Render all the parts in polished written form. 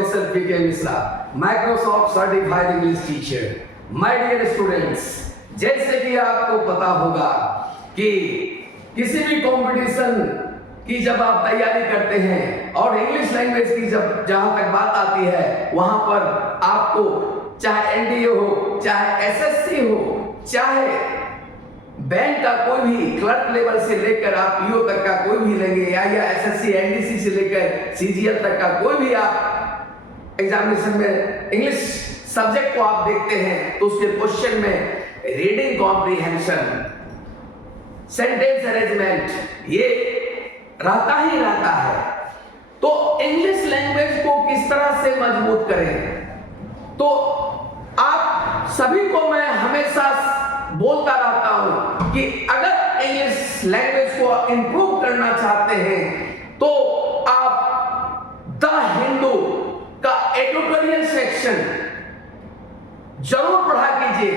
Professor P K Mishra, Microsoft certified English teacher. My dear students, जैसे कि आपको पता होगा कि किसी भी कंपटीशन की जब आप तैयारी करते हैं और इंग्लिश लैंग्वेज की जब जहां तक बात आती है, वहां पर आपको चाहे एनडीए हो, चाहे एसएससी हो, चाहे बैंक का कोई भी क्लर्क लेवल से लेकर आप पीओ तक का कोई भी लेंगे, या एसएससी एनडीसी से लेकर सीजीएल तक का कोई भी आप एग्जामिनेशन में इंग्लिश सब्जेक्ट को आप देखते हैं तो उसके क्वेश्चन में रीडिंग कॉम्प्रिहेंशन, सेंटेंस अरेंजमेंट ये रहता ही रहता है। तो इंग्लिश लैंग्वेज को किस तरह से मजबूत करें, तो आप सभी को मैं हमेशा बोलता रहता हूं कि अगर इंग्लिश लैंग्वेज को इंप्रूव करना चाहते हैं तो आप द हिंदू का एडिटोरियल सेक्शन जरूर पढ़ा कीजिए,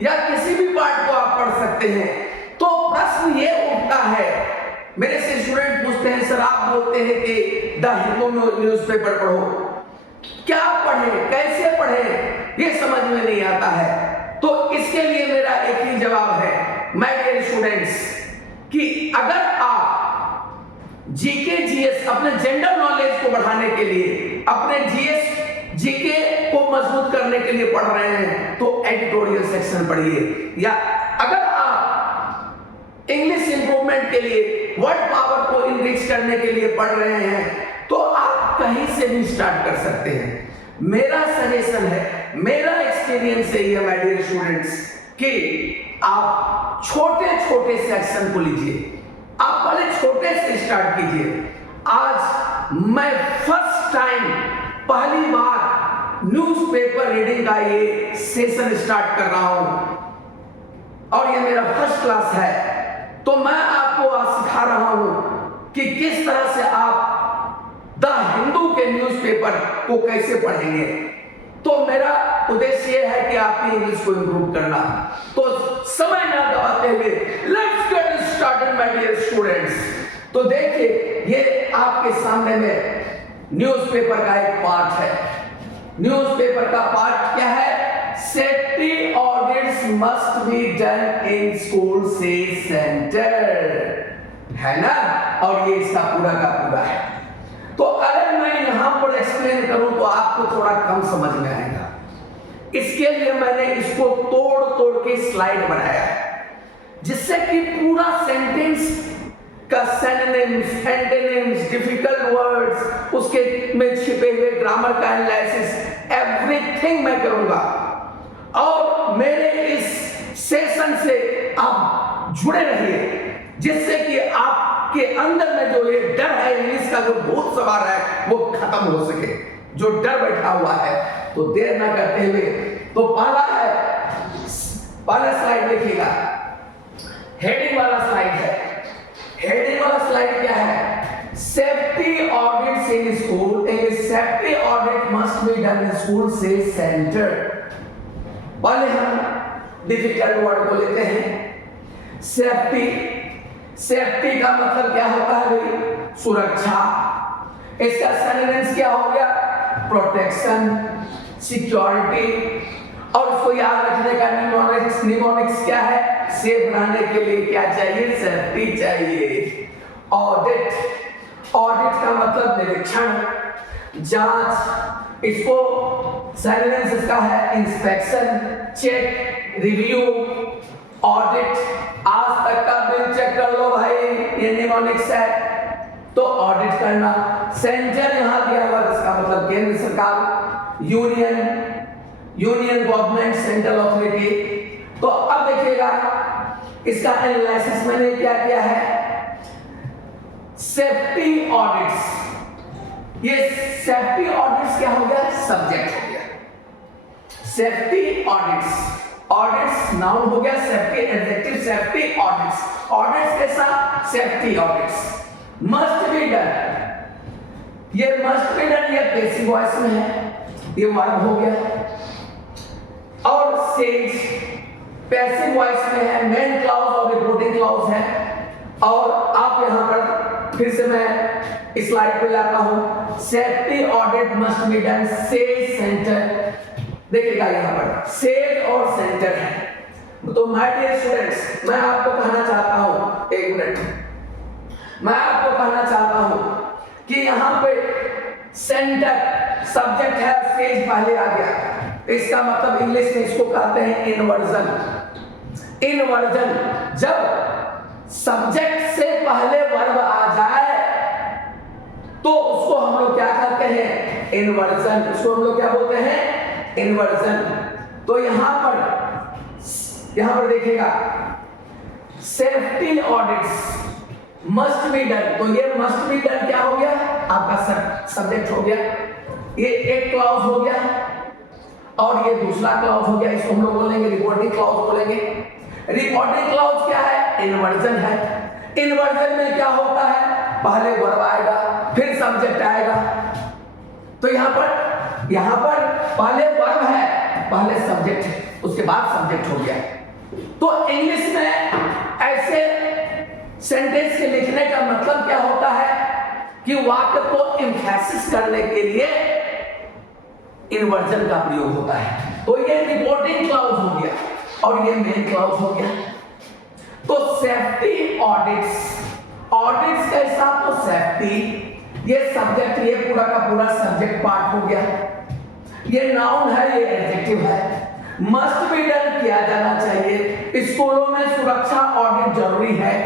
या किसी भी पार्ट को आप पढ़ सकते हैं। तो प्रश्न ये उठता है, मेरे से स्टूडेंट पूछते हैं सर आप बोलते हैं कि द हिंदू न्यूज़पेपर पढ़ो, क्या पढ़े, कैसे पढ़े, ये समझ में नहीं आता है। तो इसके लिए मेरा एक ही जवाब है माय डियर स्टूडेंट्स, कि अगर आप जीके जीएस अपने जनरल नॉलेज को बढ़ाने के लिए, अपने जीएस जीके को मजबूत करने के लिए पढ़ रहे हैं तो एडिटोरियल सेक्शन पढ़िए, या अगर आप इंग्लिश इंप्रूवमेंट के लिए, वर्ड पावर को इनरिच करने के लिए पढ़ रहे हैं तो आप कहीं से भी स्टार्ट कर सकते हैं। मेरा सजेशन है, मेरा एक्सपीरियंस है ये माय डियर स्टूडेंट्स, कि आप छोटे छोटे सेक्शन को लीजिए, आप पहले छोटे से स्टार्ट कीजिए। आज मैं फर्स्ट टाइम पहली बार न्यूज़पेपर रीडिंग का ये सेशन स्टार्ट कर रहा हूं और ये मेरा फर्स्ट क्लास है, तो मैं आपको आज सिखा रहा हूं कि किस तरह से आप द हिंदू के न्यूज़पेपर को कैसे पढ़ेंगे। तो मेरा उद्देश्य यह है कि आपकी इंग्लिश को इंप्रूव करना। तो समय ना गवाते हुए let's get started my dear students. तो देखिए, ये आपके सामने में न्यूज़पेपर का एक पार्ट है। न्यूज़पेपर का पार्ट क्या है? Safety audits must be done in school से सेंटर, है ना, और ये इसका पूरा का पूरा है। तो अगर मैं यहां पर एक्सप्लेन करूं तो आपको थोड़ा कम समझ में आएगा, इसके लिए मैंने इसको तोड़ तोड़ के स्लाइड बनाया है, जिससे कि पूरा सेंटेंस का सिनोनिम्स, एंटोनिम्स, डिफिकल्ट वर्ड्स, उसके में छिपे हुए ग्रामर का एनालिसिस, एवरीथिंग मैं करूंगा। और मेरे इस सेशन से आप जुड़े रहिए, जिससे कि आपके अंदर में जो ये डर है, इंग्लिश का जो भूत सवार है, वो खत्म हो सके, जो डर बैठा हुआ है। तो देर ना करते हुए, तो पहला स्लाइड देखिएगा, हेडिंग वाला स्लाइड है। हेडिंग वाला स्लाइड क्या है? Safety audits in school, safety audit must be done in school से सेंटर। पहले हम डिफिकल्ट वर्ड को लेते हैं। सेफ्टी, सेफ्टी का मतलब क्या होता है भाई? सुरक्षा। इसका सिनोनिम्स क्या हो गया? Protection, security. और उसको याद रखने का निमोनिक्स क्या है? सेफ रहने के लिए क्या चाहिए? सेफ्टी चाहिए। ऑडिट, ऑडिट का मतलब निरीक्षण, जांच। इसको सिनोनिम्स इसका है इंस्पेक्शन, चेक, रिव्यू, ऑडिट। आज तक का बिल चेक कर लो भाई, ये निमोनिक्स है, तो ऑडिट करना। सेंटर यहां दिया हुआ, इसका मतलब केंद्र सरकार, union, union government, central authority. तो अब देखिएगा, इसका एनालिसिस मैंने क्या किया है? Safety audits. ये सेफ्टी ऑडिट्स क्या हो गया? सब्जेक्ट हो गया। सेफ्टी ऑडिट्स, ऑडिट्स नाउन हो गया, safety adjective, safety audits. Audits कैसा? Safety audits must be done. ये मस्ट बी डन, ये पैसिव वॉइस में है, ये वर्ब हो गया। और सेज पैसिव वॉइस में है, मेन क्लॉज और रिपोर्टिंग क्लॉज है। और आप यहां पर फिर से मैं इस स्लाइड पे लाता हूं। Safety audit must be done says centre, देखिएगा यहाँ पर सेज और सेंटर है। तो माय डियर स्टूडेंट्स, मैं आपको कहना चाहता हूं, एक मिनट, मैं आपको कहना चाहता हूं कि यहाँ पे सेंटर सब्जेक्ट है, सेज पहले आ गया, इसका मतलब इंग्लिश में इसको कहते हैं इन्वर्जन। इन्वर्जन, जब सब्जेक्ट से पहले वर्ब आ जाए तो उसको हम लोग क्या कहते हैं, इन्वर्जन। इसको हम लोग क्या बोलते हैं, इन्वर्जन। तो यहां पर देखिएगा safety audits must be done, तो ये मस्ट बी डन क्या हो गया, आपका सब्जेक्ट हो गया, ये एक क्लॉज हो गया और ये दूसरा क्लॉज हो गया। इसको हम लोग बोलेंगे रिपोर्टिंग क्लॉज बोलेंगे। रिपोर्टिंग क्लॉज क्या है, इन्वर्जन है। इन्वर्जन में क्या होता है, पहले वर्ब आएगा फिर सब्जेक्ट आएगा। तो यहाँ पर पहले वर्ब है, पहले सब्जेक्ट है, उसके बाद सब्जेक्ट हो गया। तो इंग्लिश में ऐसे सेंटेंस के लिखने का मतलब क्या होता है कि वाक्य को एम्फैसिस करने के लिए इन्वर्जन का प्रयोग होता है। तो ये रिपोर्टिंग क्लॉज हो गया और ये मेन क्लॉज हो गया। तो सेफ्टी ऑडिट्स, ऑडिट्स के साथ तो सेफ्टी, ये सब्जेक्ट, ये पूरा का पूरा सब्जेक्ट पार्ट हो गया। ये नाउन है, ये एडजेक्टिव है। मस्ट बी डन, किया जाना चाहिए। स्कूलों में सुरक्षा ऑडिट जरूरी है।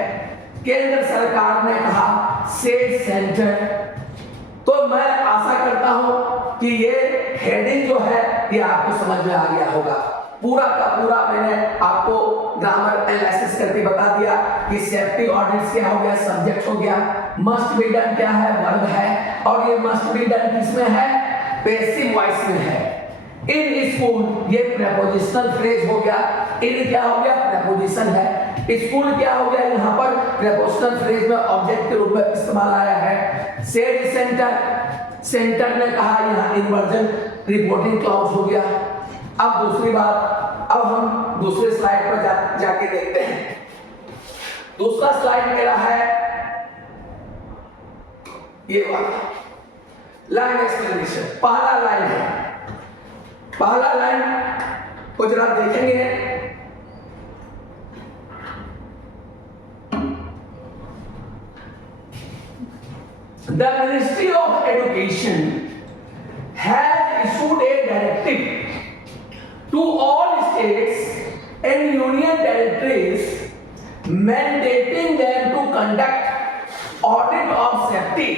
केंद्र सरकार ने कहा सेज सेंटर। तो मैं आशा करता हूं कि ये हेडिंग जो है ये आपको समझ में आ गया होगा। पूरा का पूरा मैंने आपको ग्रामर एनालिसिस करके बता दिया कि सेफ्टी ऑडिट्स क्या हो गया, सब्जेक्ट हो गया। मस्ट बी डन क्या है, वर्ब है, और ये मस्ट बी डन किसमें है, पैसिव वॉइस में है। इन स्कूल, ये प्रेपोजिशनल फ्रेज हो गया। इन क्या हो गया, प्रेपोजिशन है। स्कूल क्या हो गया, यहाँ पर प्रेपोजिशनल फ्रेज में ऑब्जेक्ट के रूप में इस्तेमाल आया है। सेज सेंटर, सेंटर ने कहा, यहाँ इन्वर्जन रिपोर्टिंग क्लॉज हो गया। अब दूसरी बात, अब हम दूसरे स्लाइड पर जाके देखते हैं। दूसरा स्लाइड मेरा है ये वाला, लाइन एक्सप्लेनेशन। पहला लाइन है, पहला लाइन को जरा देखेंगे। The Ministry of Education has issued a directive to all states and union territories mandating them to conduct audit of safety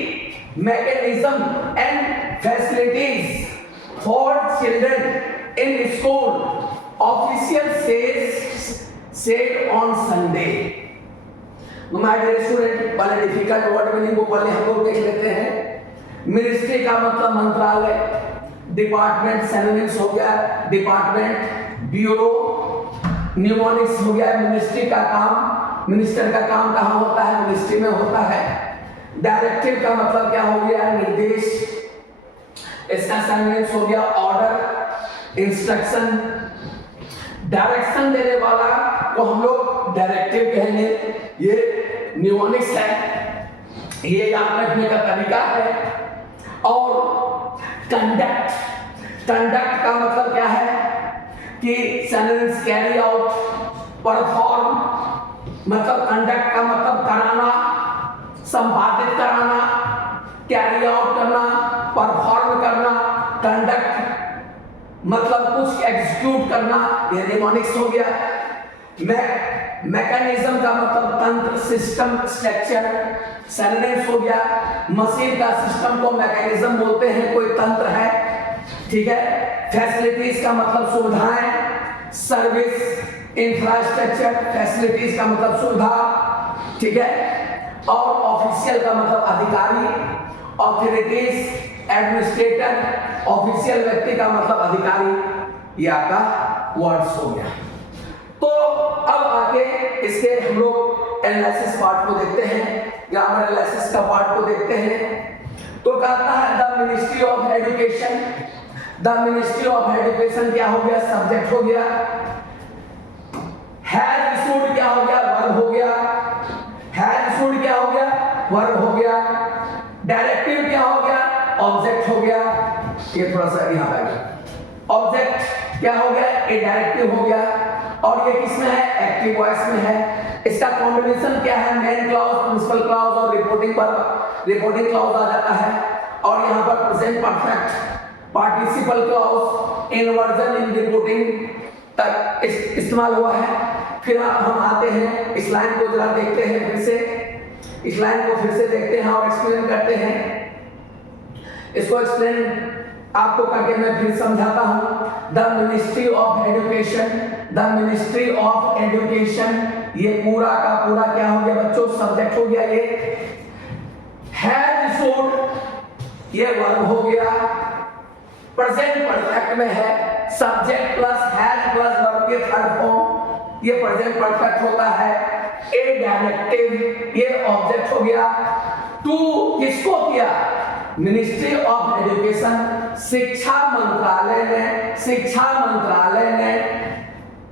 mechanism and facilities for children in school. Official said on Sunday. My dear student, पहले difficult word meaning को पहले हम लोग देख लेते हैं। Ministry का मतलब मंत्रालय, डिपार्टमेंट सिनोनिम्स हो गया, डिपार्टमेंट, ब्यूरो, न्यूमोनिक्स हो गया। मिनिस्ट्री का काम, मिनिस्टर का काम कहाँ होता है, मिनिस्ट्री में होता है। डायरेक्टिव का मतलब क्या हो गया, निर्देश, इसका सिनोनिम्स हो गया ऑर्डर, इंस्ट्रक्शन। डायरेक्शन देने वाला को हम लोग डायरेक्टिव कहेंगे। ये न्यूमोनिक्स है, ये याद रखने का तरीका है। और कंडक्ट, कंडक्ट का मतलब क्या है कि सिनोनिम्स कैरी आउट, परफॉर्म, मतलब कंडक्ट का मतलब कराना, संपादित कराना, कैरी आउट करना, परफॉर्म करना। कंडक्ट मतलब कुछ एग्जीक्यूट करना, ये निमोनिक्स हो गया। मैकेनिज्म का मतलब तंत्र, सिस्टम, स्ट्रक्चर, सिनोनिम्स हो गया। मशीन का सिस्टम को मैकेनिज्म बोलते हैं, कोई तंत्र है, ठीक है। फैसिलिटीज का मतलब सुविधाएं, सर्विस, इंफ्रास्ट्रक्चर। फैसिलिटीज का मतलब सुविधा, ठीक है। और ऑफिशियल का मतलब अधिकारी, ऑथोरिटीज, एडमिनिस्ट्रेटर। ऑफिशियल व्यक्ति का मतलब अधिकारी। ये आपका वर्ड्स हो गया। तो अब आगे इसके हम लोग एनालिसिस पार्ट को देखते हैं, ग्रामर एनालिसिस का पार्ट को देखते हैं। तो कहता है the ministry of education, the ministry of education क्या हो गया, सब्जेक्ट हो गया। हैज इशूड क्या हो गया, वर्ब हो गया। हैज इशूड क्या हो गया, वर्ब हो गया, डायरेक्टिव क्या हो गया, ऑब्जेक्ट हो गया। ये थोड़ा सा यहाँ पे ऑब्जेक्ट क्या हो गया, ए डायरेक्टिव हो गया। और ये किसमें है, एक्टिव वॉइस में है। इसका कॉम्बिनेशन क्या है, मेन क्लॉज, प्रिंसिपल क्लॉज और रिपोर्टिंग क्लॉज आ जाता है। और यहाँ पर present perfect, participle clause, inversion in reporting तक इस्तेमाल हुआ है। फिर हम आते हैं इस लाइन को जरा देखते हैं, फिर से इस लाइन को फिर से देखते हैं और एक्सप्लेन करते हैं। इसको एक्सप्लेन आपको करके मैं फिर समझाता हूं। The ministry of education, the ministry of education, ये पूरा का पूरा क्या हो गया बच्चों, सब्जेक्ट हो गया। ये हैज इशूड, ये वर्ब हो गया। प्रेजेंट परफेक्ट में है, subject plus has plus verb के थर्ड फॉर्म, ये प्रेजेंट परफेक्ट होता है। ए डायरेक्टिव, ये ऑब्जेक्ट हो गया। टू किसको किया, मिनिस्ट्री ऑफ एजुकेशन, शिक्षा मंत्रालय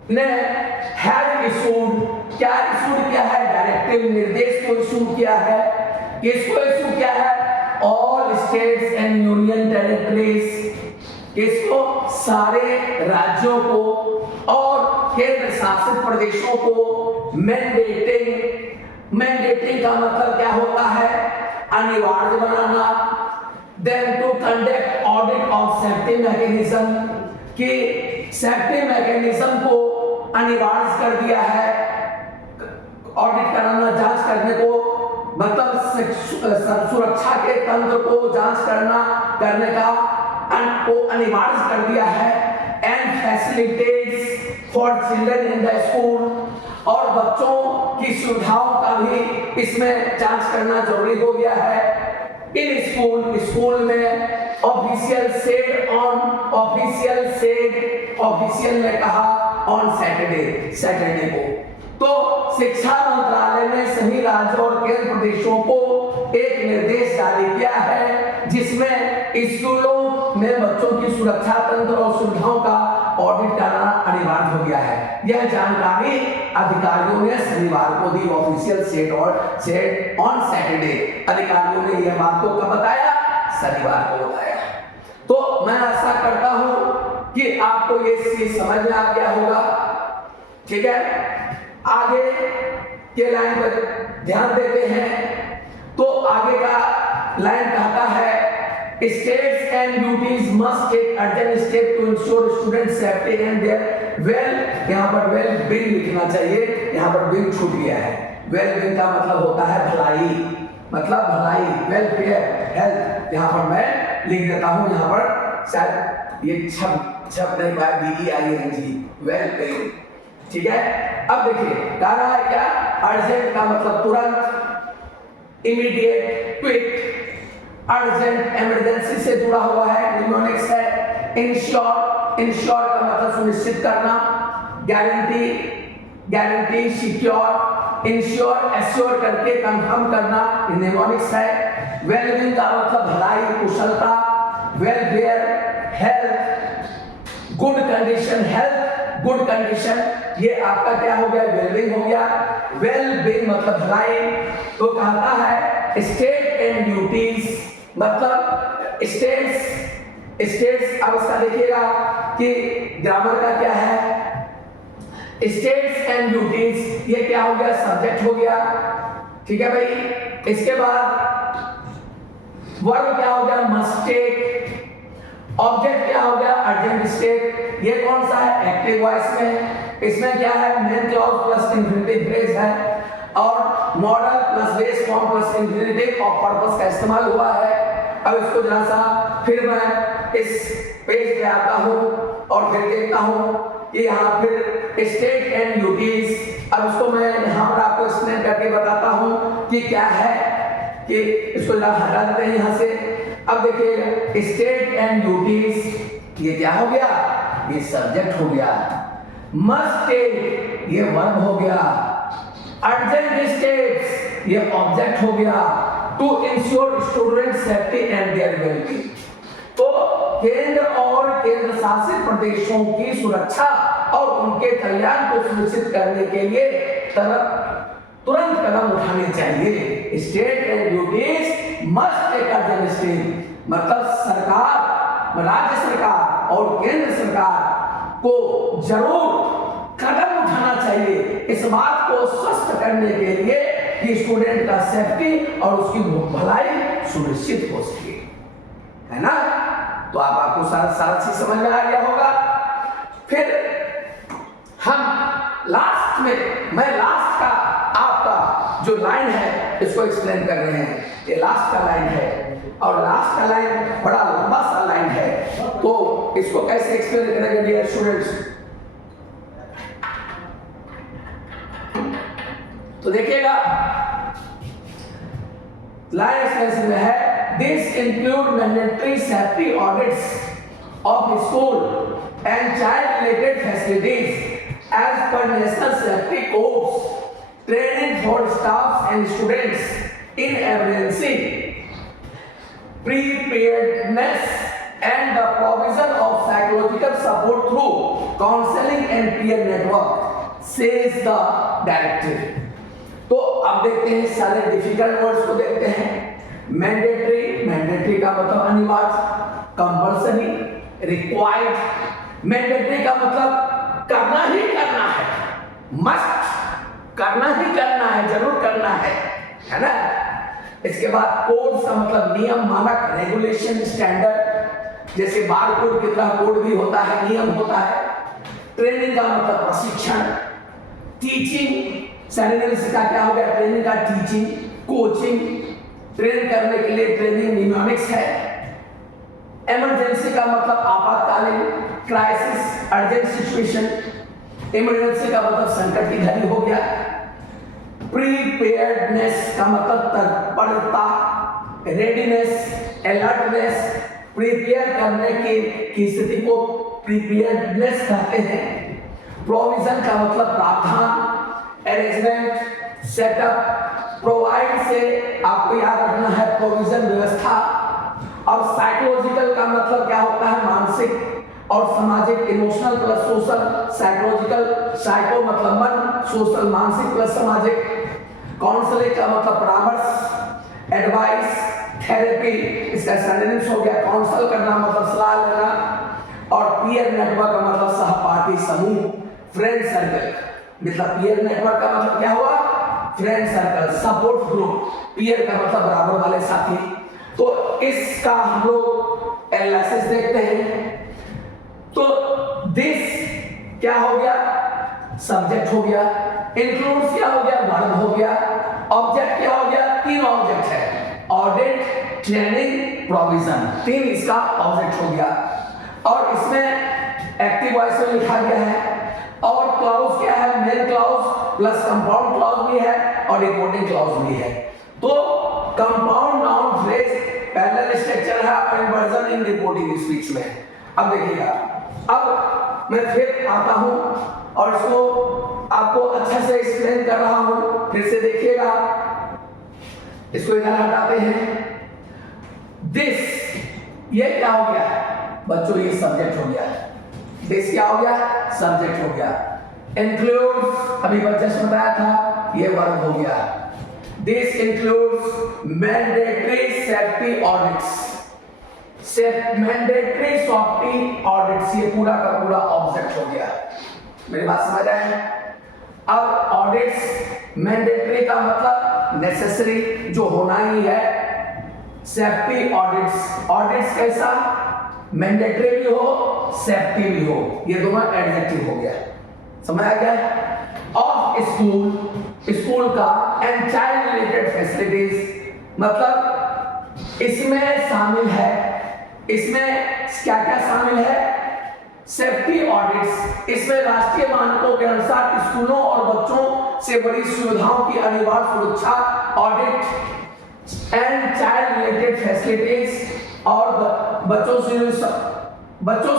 ने हैज इशूड, क्या इशूड किया है, डायरेक्टिव, निर्देश को इशू किया है। किसको इशू किया है, all states and union territories, किसको, सारे राज्यों को और केंद्र शासित प्रदेशों को। मैंडेटिंग का मतलब क्या होता है, अनिवार्य बनाना। Then to conduct audit of safety mechanism, कि सेफ्टी मैकेनिज्म को अनिवार्य कर दिया है, ऑडिट कराना, जांच करने को, मतलब सुरक्षा के तंत्र को जांच करने का को अनिवार्य कर दिया है। And facilitates for children in the school, और बच्चों की सुविधाओं का भी इसमें जांच करना जरूरी हो गया है। इन स्कूल में ऑफिशियल ने कहा ऑन सैटरडे को। तो शिक्षा मंत्रालय ने सभी राज्यों और केंद्र प्रदेशों को एक निर्देश जारी किया है, जिसमें स्कूलों में बच्चों की सुरक्षा तंत्र और सुविधाओं का ऑडिट करना अनिवार्य हो गया है। यह जानकारी अधिकारियों ने शनिवार को दी। ऑफिशियल सेड ऑन सैटरडे, अधिकारियों ने यह बात को कब बताया, शनिवार को बताया। तो मैं आशा करता हूं कि आपको ये चीज समझ में आ गया होगा। ठीक है, आगे के लाइन पर ध्यान देते हैं। तो आगे का लाइन कहता है, states and duties must take urgent step to ensure student safety and their well, यहाँ पर वेल बीइंग लिखना चाहिए, यहाँ पर बीइंग छूट गया है। वेल बीइंग का मतलब होता है भलाई, मतलब भलाई, वेलफेयर, हेल्थ। यहाँ पर मैं लिख देता हूँ, यहाँ पर शायद ये छप नहीं पाया, BEING, वेल बीइंग। ठीक है, अब देखिए कह रहा है क्या, अर्जेंट का मतलब तुरंत, इमीडिएट, क्विक, अर्जेंट इमरजेंसी से जुड़ा हुआ है, निमोनिक्स है। इंश्योर का मतलब सुनिश्चित करना, गारंटी, सिक्योर, इंश्योर, एश्योर करके कंफर्म करना, निमोनिक्स है। वेलबीइंग का मतलब भलाई, कुशलता, welfare, health, good condition, good condition, ये आपका क्या हो गया, वेलबीइंग हो गया। वेलबीइंग मतलब भलाई। तो कहता है स्टेट एंड ड्यूटीज, मतलब स्टेट्स, अब इसका देखिएगा कि ग्रामर का क्या है, स्टेट्स एंड ड्यूटीज, ये क्या हो गया, सब्जेक्ट हो गया। ठीक है भाई, इसके बाद वर्ब क्या हो गया, मस्ट टेक, ऑब्जेक्ट क्या हो गया, अर्जेंट स्टेट। ये कौन सा है, एक्टिव वॉइस में। इसमें क्या है, main clause plus infinitive phrase है, और model plus base form plus infinitive of purpose का इस्तेमाल हुआ है। अब इसको जरा सा फिर मैं इस पेज पे आता हूँ और फिर देखता हूँ कि यहाँ फिर स्टेट एंड ड्यूटीज। अब इसको मैं यहाँ पर आपको एक्सप्लेन करके बताता हूँ कि क्या है, कि इसको जरा हटा देते हैं यहाँ से। अब देखिए स्टेट एंड ड्यूटीज, ये क्या हो गया, ये सब्जेक्ट हो गया। मस्ट टेक, ये वर्ब हो गया। अर्जेंट स्टेप्स, ये ऑब्जेक्ट हो गया। To ensure student safety and their wellbeing, तो केंद्र और केंद्र शासित प्रदेशों की सुरक्षा और उनके कल्याण को सुनिश्चित करने के लिए तुरंत कदम उठाने चाहिए। State and duties must take urgent step, मतलब सरकार, राज्य सरकार और केंद्र सरकार को जरूर कदम उठाना चाहिए इस बात को स्वस्थ करने के लिए कि स्टूडेंट का सेफ्टी और उसकी भलाई सुनिश्चित हो सके, है ना। तो आपको सारा चीज समझ में आ गया होगा। फिर हम लास्ट में, मैं लास्ट का आपका जो लाइन है इसको एक्सप्लेन कर रहे हैं। ये लास्ट का लाइन है और लास्ट का लाइन बड़ा लंबा सा लाइन है, तो इसको कैसे एक्सप्लेन करेंगे डियर स्टूडेंट्स। तो देखिएगा लाइन एक्सप्लेनेशन में है, this include mandatory safety audits of school and child related facilities as per national safety codes, training for staff and students in emergency preparedness and the provision of psychological support through counseling and peer network, says the directive. तो अब देखते हैं सारे difficult words को देखते हैं। Mandatory, mandatory का मतलब अनिवार्य, कंपल्सरी, रिक्वायर्ड। मैंडेटरी का मतलब करना ही करना है, मस्ट करना ही करना है, जरूर करना है ना। इसके बाद कोड का मतलब नियम, मानक, रेगुलेशन, स्टैंडर्ड, जैसे बार कोड की तरह कोड भी होता है, नियम होता है। ट्रेनिंग का मतलब प्रशिक्षण, टीचिंग, सैनिटरी का क्या हो गया, ट्रेनिंग का टीचिंग, कोचिंग, ट्रेन करने के लिए ट्रेनिंग नियोमिक्स है। इमरजेंसी का मतलब आपातकालीन, क्राइसिस, अर्जेंट सिचुएशन। इमरजेंसी का मतलब संकट की घड़ी हो गया। प्रीपेयर्डनेस का मतलब तत्परता, रेडीनेस, अलर्टनेस, प्रिपेयर करने की स्थिति को प्रीपेयर्डनेस कहते हैं। प्रोविजन का मतलब प्रावधान, अरेंजमेंट, सेटअप। प्रोवाइड से आपको याद रखना है प्रोविजन, व्यवस्था। और साइकोलॉजिकल का मतलब क्या होता है, मानसिक और सामाजिक, emotional plus social, psychological, psycho मतलब मन, सोशल मानसिक प्लस सामाजिक। काउंसलिंग का मतलब परामर्श, एडवाइस, थेरेपी, इसका सिनोनिम्स हो गया। काउंसल करना मतलब सलाह लेना। और पीयर नेटवर्क का मतलब सहपाठी समूह, फ्रेंड सर्कल। मतलब पीयर नेटवर्क का मतलब क्या हुआ, friend circle, support group. Peer का मतलब बराबर वाले साथी। तो इसका हम लोग एनालिसिस देखते हैं। तो दिस क्या हो गया, सब्जेक्ट हो गया। इंक्लूड्स क्या हो गया, वर्ब हो गया। ऑब्जेक्ट क्या हो गया, तीन ऑब्जेक्ट है, ऑडिट, ट्रेनिंग, प्रोविजन, तीन इसका ऑब्जेक्ट हो गया। और इसमें एक्टिव वॉइस में लिखा गया है। और क्लाउज क्या है, main clause plus compound clause भी है और रिपोर्टिंग क्लाउज भी है। तो compound noun phrase parallel structure है और इन्वर्जन इन रिपोर्टिंग स्पीच में। अब देखिएगा, अब मैं फिर आता हूं और इसको आपको अच्छे से एक्सप्लेन कर रहा हूं। फिर से देखिएगा, इसको इधर हटाते हैं। दिस, ये क्या हो गया बच्चों, ये सब्जेक्ट हो गया। दिस क्या हो गया, सब्जेक्ट हो गया। इंक्लूड्स, अभी बच्चे से बताया था, ये वर्ब हो गया। This includes mandatory safety audits. Mandatory safety audits, ये पूरा का पूरा ऑब्जेक्ट हो गया। मेरी बात समझ रहे हैं। अब ऑडिट्स, मैंडेटरी का मतलब नेसेसरी, जो होना ही है। सेफ्टी ऑडिट्स, ऑडिट्स कैसा, मैंडेटरी भी हो, सेफ्टी भी हो, ये दोनों एडजेक्टिव हो गया। समझ आ गया। ऑफ स्कूल, स्कूल का, एंड चाइल्ड रिलेटेड फैसिलिटीज, मतलब इसमें शामिल है, इसमें क्या क्या शामिल है, सेफ्टी ऑडिट्स, इसमें राष्ट्रीय मानकों के अनुसार स्कूलों और बच्चों से बड़ी सुविधाओं की अनिवार्य सुरक्षा audit, and child related facilities, और बच्चों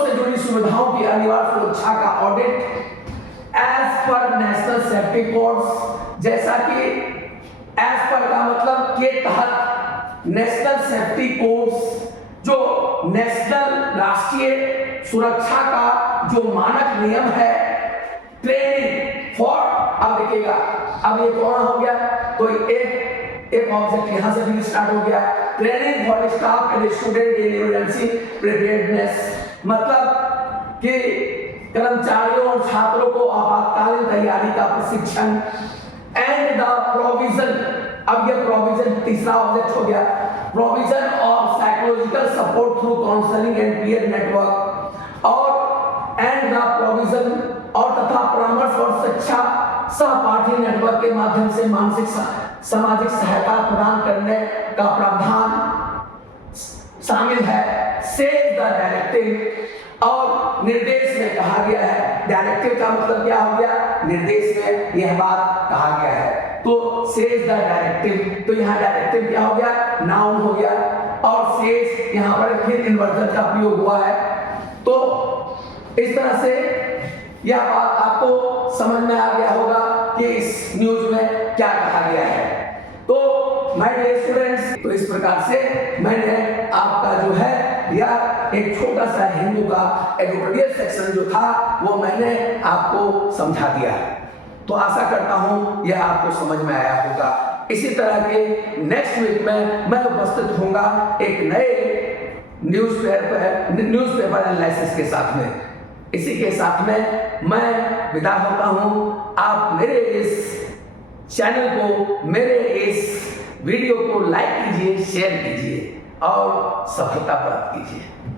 से जुड़ी सुविधाओं की अनिवार्य सुरक्षा का audit as per national safety codes, जैसा कि एज पर का मतलब के तहत नेशनल सेफ्टी कोड्स, जो नेशनल राष्ट्रीय सुरक्षा का जो मानक नियम है। ट्रेनिंग फॉर अब देखिएगा, अब ये कोरोना हो गया तो एक ऑब्जेक्ट यहां से भी स्टार्ट हो गया, training for staff and student in emergency preparedness, मतलब कि कर्मचारियों और छात्रों को आपातकालीन तैयारी का प्रशिक्षण, एंड द प्रोविजन, अब ये प्रोविजन तीसरा ऑब्जेक्ट हो गया, provision of psychological support through counselling and peer network, और एंड द प्रोविजन और तथा परामर्श और शिक्षा सहपाठी नेटवर्क के माध्यम से मानसिक सामाजिक सहायता प्रदान करने का प्रावधान शामिल है, सेज द डायरेक्टिव। और निर्देश में कहा गया है, डायरेक्टिव का मतलब क्या हो गया, निर्देश में यह बात कहा गया है, तो सेज द डायरेक्टिव, तो यहाँ डायरेक्टिव क्या हो गया, नाउन हो गया, और सेज यहाँ पर फिर इन्वर्जन का प्रयोग हुआ है। तो इस तरह से यह बात आपको समझ में आ गया होगा कि इस न्यूज में क्या कहा गया है। तो माय डियर स्टूडेंट्स, तो इस प्रकार से मैंने आपका जो है यह एक छोटा सा हिंदू का एडिटोरियल सेक्शन जो था वो मैंने आपको समझा दिया। तो आशा करता हूं यह आपको समझ में आया होगा। इसी तरह के नेक्स्ट वीक में मैं उपस्थित होऊंगा एक नए न्यूज़पेपर एनालिसिस के साथ में। इसी के साथ में मैं विदा होता हूं। आप मेरे इस चैनल को, मेरे इस वीडियो को लाइक कीजिए, शेयर कीजिए और सफलता प्राप्त कीजिए।